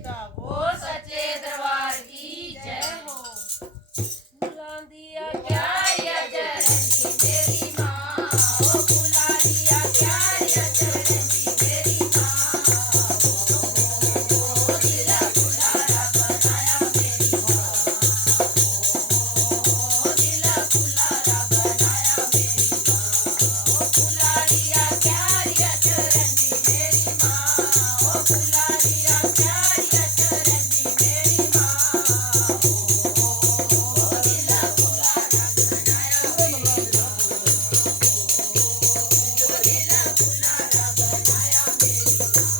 पिता बोल सच्चे दरबार की जय हो। फूलां दिया क्यारिया चरणी मेरी माँ, ओ फूलां दिया क्यारिया चरणी मेरी माँ, ओ दिल फुलारा बनाया मेरी माँ, ओ दिल फुलारा बनाया मेरी माँ, ओ फूलां दिया क्यारिया चरणी मेरी माँ, ओ फूलां दिया क्यारिया चरणी मेरी माँ, ओ दिल फुलारा बनाया मेरी माँ, ओ दिल फुलारा बनाया मेरी माँ।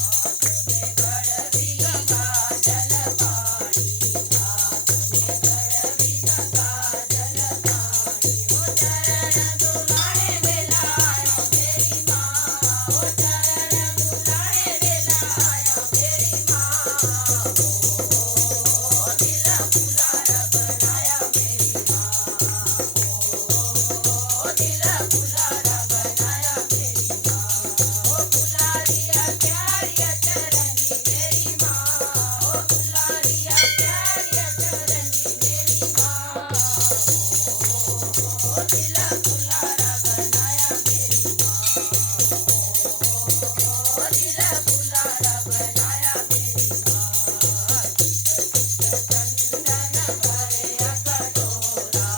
हाथ में गड़बी का जल पानी, हाथ में गड़बी का जल पानी, ओ चरण दुलारे बेला आया मेरी माँ, ओ चरण दुलारे बेला आया मेरी माँ, ओ दिल फुलारा बनाया मेरी माँ, ओ दिल फुलारा बनाया मेरी माँ, ओ फुलारिया क्यारिया चरणी मेरी माँ, ओ फुलारिया क्यारिया चरणी मेरी माँ, ओ दिल फुलारा बनाया मेरी माँ, ओ दिल फुलारा बनाया मेरी माँ। चंदन भरे कटोरा,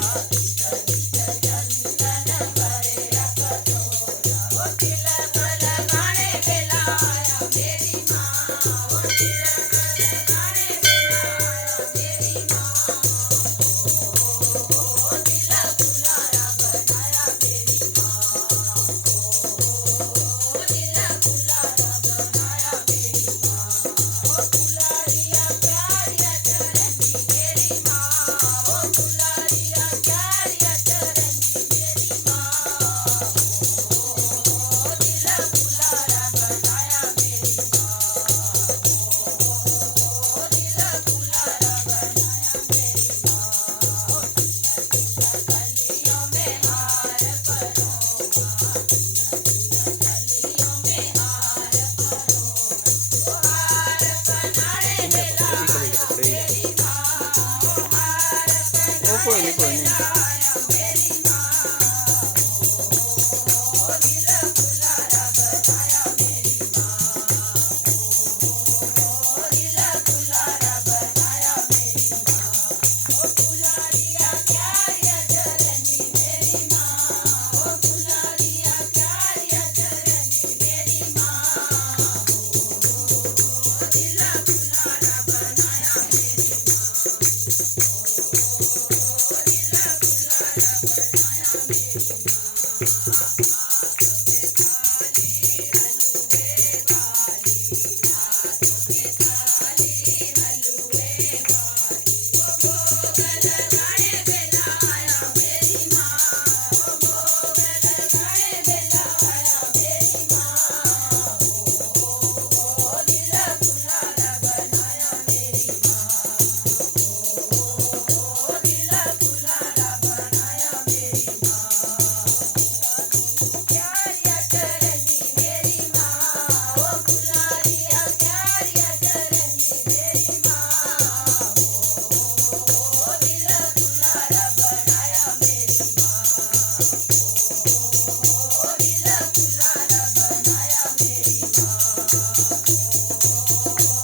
चंदन भरे कटोरा, ओ तिलक लगाने बेला आया मेरी माँ, ओ तिलक लगाने बेला आया मेरी माँ, ओ दिल फुलारा बनाया मेरी माँ, ओ दिल फुलारा बनाया मेरी माँ, ओ फुलारिया क्यारिया चरणी मेरी माँ, ओ फुलारिया क्यारिया चरणी मेरी माँ, ओ दिल फुलारा बनाया मेरी माँ, ओ दिल फुलारा बनाया मेरी माँ। कलियों में हार परोवा, कलियों में हार परोवा, ओ हार पनाड़े बेला आया मेरी माँ, ओ हार पनाड़े बेला आया मेरी माँ, ओ दिल फुलारा बनाया मेरी माँ, ओ दिल फुलारा बनाया मेरी माँ, ओ फुलारिया क्यारिया चरणी मेरी माँ, ओ फुलारिया क्यारिया चरणी मेरी माँ, ओ दिल फुलारा बनाया मेरी माँ, ओ दिल फुलारा बनाया मेरी माँ। हाथ में थाली हलवे वाली, हाथ में थाली हलवे वाली, ओ भोग लगाने बेला आया मेरी माँ, ओ भोग लगाने बेला आया मेरी माँ, ओ दिल फुलारा बनाया मेरी माँ, ओ दिल फुलारा बनाया मेरी माँ। क्यारिया चरणी मेरी माँ, ओ फुलारिया क्यारिया चरणी मेरी माँ, ओ दिल फुलारा बनाया मेरी माँ, ओ दिल फुलारा बनाया मेरी माँ,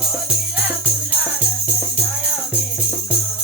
ओ दिल फुलारा बनाया मेरी माँ।